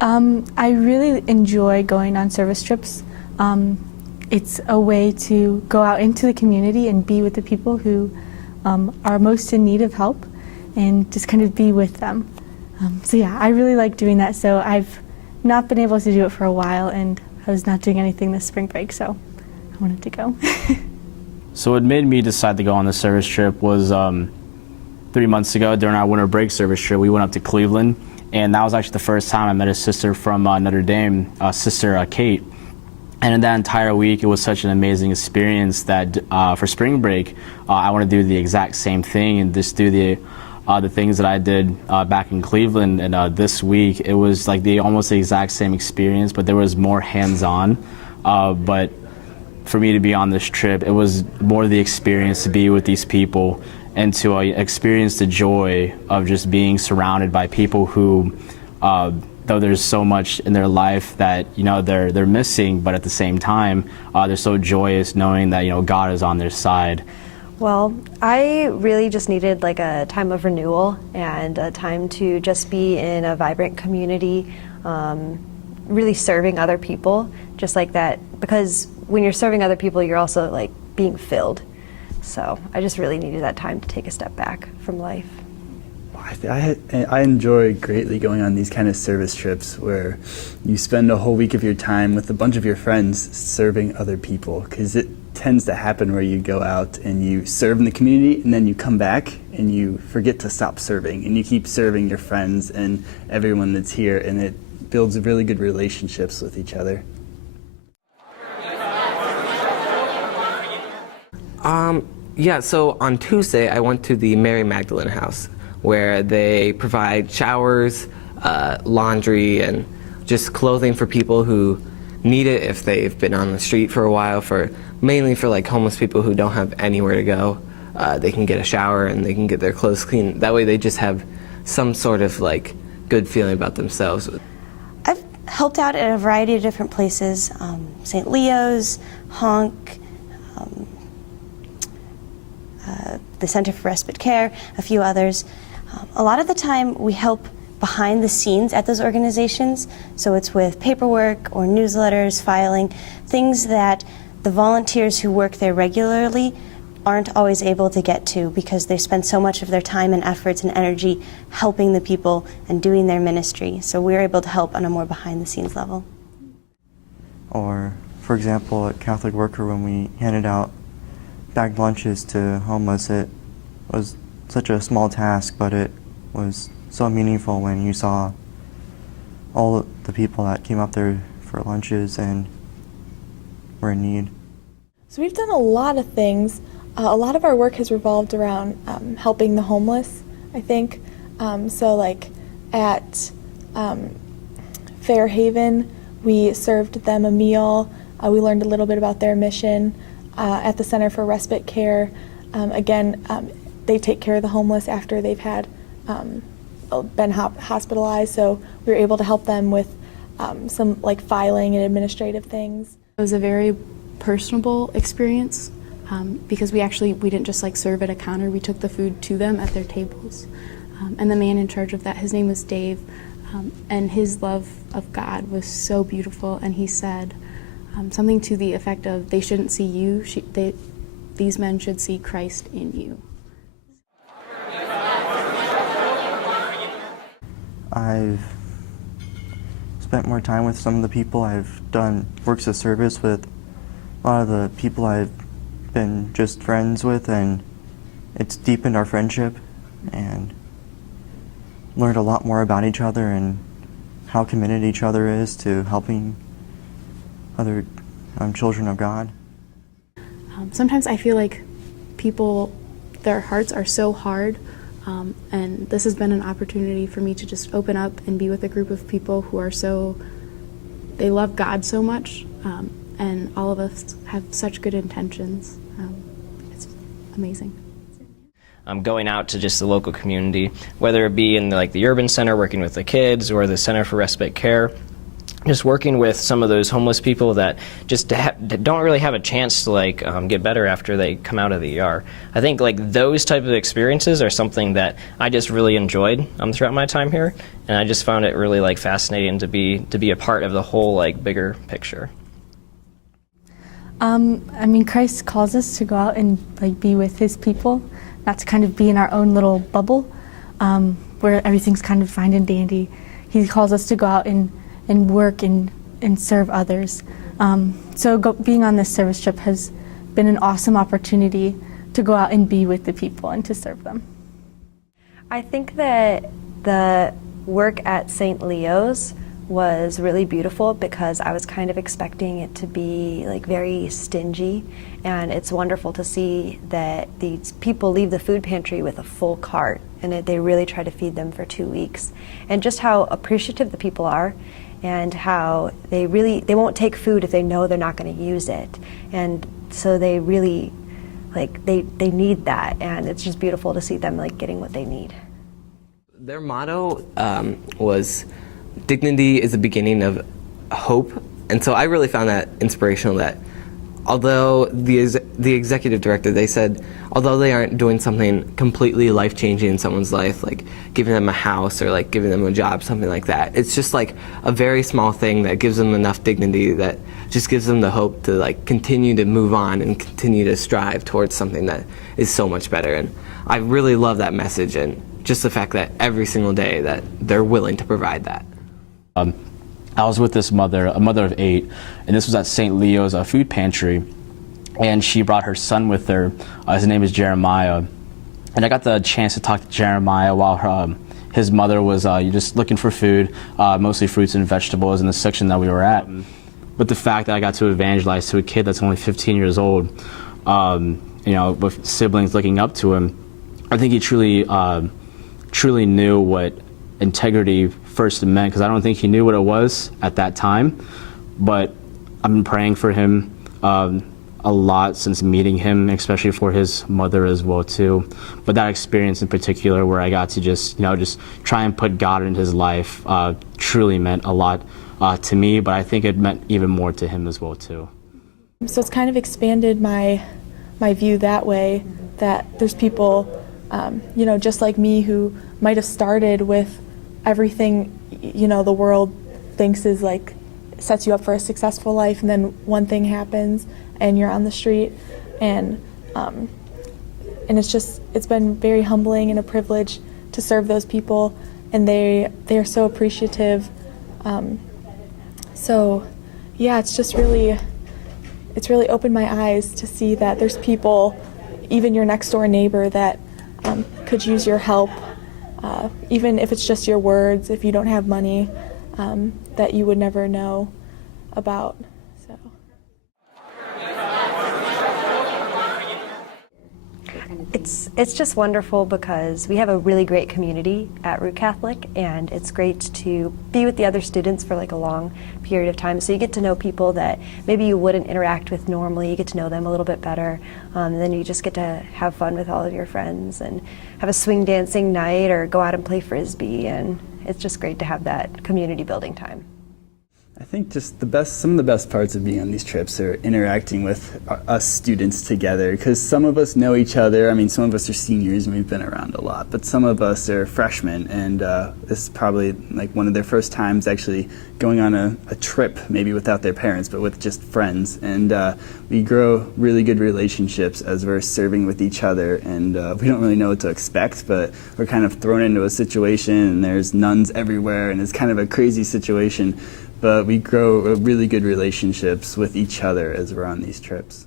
I really enjoy going on service trips. It's a way to go out into the community and be with the people who are most in need of help and just kind of be with them. So yeah, I really like doing that. So I've not been able to do it for a while, and I was not doing anything this spring break, so I wanted to go. So what made me decide to go on the service trip was 3 months ago during our winter break service trip. We went up to Cleveland, and that was actually the first time I met a sister from Notre Dame, Sister Kate. And in that entire week, it was such an amazing experience that for spring break, I want to do the exact same thing and just do the things that I did back in Cleveland. And this week, it was like almost the exact same experience, but there was more hands-on. But for me to be on this trip, it was more the experience to be with these people and to experience the joy of just being surrounded by people who, though there's so much in their life that they're missing, but at the same time, they're so joyous knowing that God is on their side. Well, I really just needed like a time of renewal and a time to just be in a vibrant community, really serving other people, just like that. Because when you're serving other people, you're also like being filled. So I just really needed that time to take a step back from life. I enjoy greatly going on these kind of service trips where you spend a whole week of your time with a bunch of your friends serving other people, because it tends to happen where you go out and you serve in the community and then you come back and you forget to stop serving and you keep serving your friends and everyone that's here, and it builds really good relationships with each other. Yeah, so on Tuesday I went to the Mary Magdalen house, where they provide showers, laundry, and just clothing for people who need it if they've been on the street for a while, mainly for like homeless people who don't have anywhere to go. They can get a shower and they can get their clothes clean. That way they just have some sort of like good feeling about themselves. I've helped out at a variety of different places, St. Leo's, HONK, the Center for Respite Care, a few others. A lot of the time we help behind the scenes at those organizations, so it's with paperwork or newsletters, filing, things that the volunteers who work there regularly aren't always able to get to because they spend so much of their time and efforts and energy helping the people and doing their ministry. So we're able to help on a more behind the scenes level. Or, for example, at Catholic Worker, when we handed out bagged lunches to homeless, it was such a small task, but it was so meaningful when you saw all the people that came up there for lunches and were in need. So we've done a lot of things. A lot of our work has revolved around helping the homeless, I think. So like at Fairhaven, we served them a meal. We learned a little bit about their mission. At the Center for Respite Care, they take care of the homeless after they've had been hospitalized, so we were able to help them with some like filing and administrative things. It was a very personable experience because we didn't just like serve at a counter, we took the food to them at their tables. And the man in charge of that, his name was Dave, and his love of God was so beautiful, and he said something to the effect of, they shouldn't see you, these men should see Christ in you. I've spent more time with some of the people. I've done works of service with a lot of the people I've been just friends with, and it's deepened our friendship and learned a lot more about each other and how committed each other is to helping other children of God. Sometimes I feel like people, their hearts are so hard, and this has been an opportunity for me to just open up and be with a group of people who are they love God so much, and all of us have such good intentions. It's amazing. Going out to just the local community, whether it be in the urban center working with the kids or the Center for Respite Care. just working with some of those homeless people that just don't really have a chance to like get better after they come out of the ER. I think like those type of experiences are something that I just really enjoyed throughout my time here, and I just found it really like fascinating to be a part of the whole like bigger picture. I mean, Christ calls us to go out and like be with His people, not to kind of be in our own little bubble where everything's kind of fine and dandy. He calls us to go out and work and serve others. So being on this service trip has been an awesome opportunity to go out and be with the people and to serve them. I think that the work at St. Leo's was really beautiful because I was kind of expecting it to be like very stingy, and it's wonderful to see that these people leave the food pantry with a full cart, and they really try to feed them for 2 weeks, and just how appreciative the people are, and how they won't take food if they know they're not going to use it, and so they really like they need that, and it's just beautiful to see them like getting what they need. Their motto was dignity is the beginning of hope, and so I really found that inspirational, that although the executive director, they said, although they aren't doing something completely life-changing in someone's life, like giving them a house or like giving them a job, something like that, it's just like a very small thing that gives them enough dignity that just gives them the hope to like continue to move on and continue to strive towards something that is so much better. And I really love that message, and just the fact that every single day that they're willing to provide that. I was with this mother, a mother of 8, and this was at St. Leo's food pantry, and she brought her son with her. His name is Jeremiah, and I got the chance to talk to Jeremiah while his mother was just looking for food, mostly fruits and vegetables in the section that we were at. But the fact that I got to evangelize to a kid that's only 15 years old, with siblings looking up to him, I think he truly knew what integrity first meant, because I don't think he knew what it was at that time. But I've been praying for him a lot since meeting him, especially for his mother as well too. But that experience in particular, where I got to just try and put God in his life, truly meant a lot to me. But I think it meant even more to him as well too. So it's kind of expanded my view that way, that there's people, just like me, who might have started with everything, the world thinks is like, sets you up for a successful life, and then one thing happens and you're on the street, and it's been very humbling and a privilege to serve those people, and they are so appreciative. It's really opened my eyes to see that there's people, even your next door neighbor, that could use your help, even if it's just your words, if you don't have money, that you would never know about. So. It's just wonderful because we have a really great community at RooCatholic, and it's great to be with the other students for like a long period of time. So you get to know people that maybe you wouldn't interact with normally. You get to know them a little bit better. And then you just get to have fun with all of your friends and have a swing dancing night or go out and play Frisbee. And it's just great to have that community building time. I think just some of the best parts of being on these trips are interacting with us students together, because some of us know each other. I mean, some of us are seniors and we've been around a lot, but some of us are freshmen, and this is probably like one of their first times actually going on a trip, maybe without their parents, but with just friends. And we grow really good relationships as we're serving with each other, and we don't really know what to expect, but we're kind of thrown into a situation, and there's nuns everywhere, and it's kind of a crazy situation. But we grow really good relationships with each other as we're on these trips.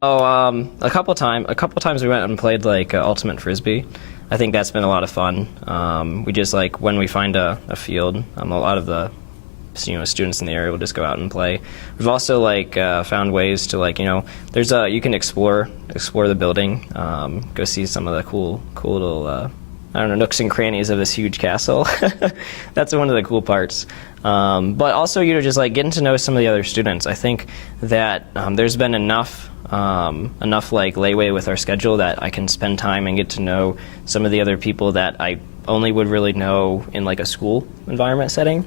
A couple times we went and played like ultimate Frisbee. I think that's been a lot of we just like, when we find a field, a lot of the students in the area will just go out and play. We've also like found ways to like, there's you can explore the building, go see some of the cool little nooks and crannies of this huge castle. That's one of the cool parts. But also, just like getting to know some of the other students. I think that there's been enough like leeway with our schedule that I can spend time and get to know some of the other people that I only would really know in like a school environment setting.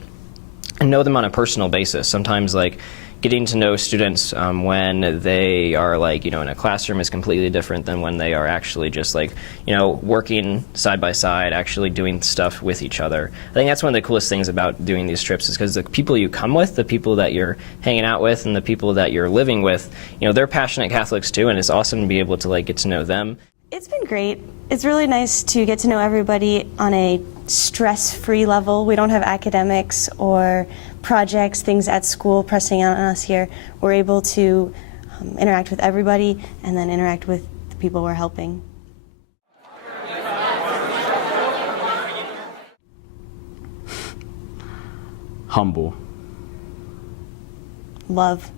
and know them on a personal basis. Sometimes like getting to know students when they are like, in a classroom is completely different than when they are actually just like, working side by side, actually doing stuff with each other. I think that's one of the coolest things about doing these trips is because the people you come with, the people that you're hanging out with, and the people that you're living with, they're passionate Catholics too, and it's awesome to be able to like get to know them. It's been great. It's really nice to get to know everybody on a stress-free level. We don't have academics or projects, things at school pressing on us here. We're able to interact with everybody and then interact with the people we're helping. Humble. Love.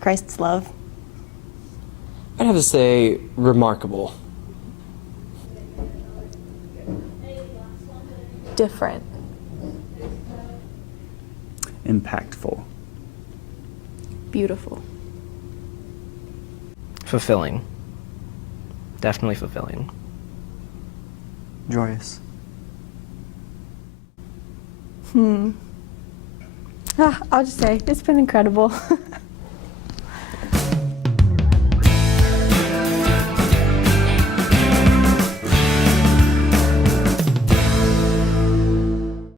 Christ's love. I'd have to say remarkable. Different. Impactful. Beautiful. Fulfilling. Definitely fulfilling. Joyous. I'll just say it's been incredible.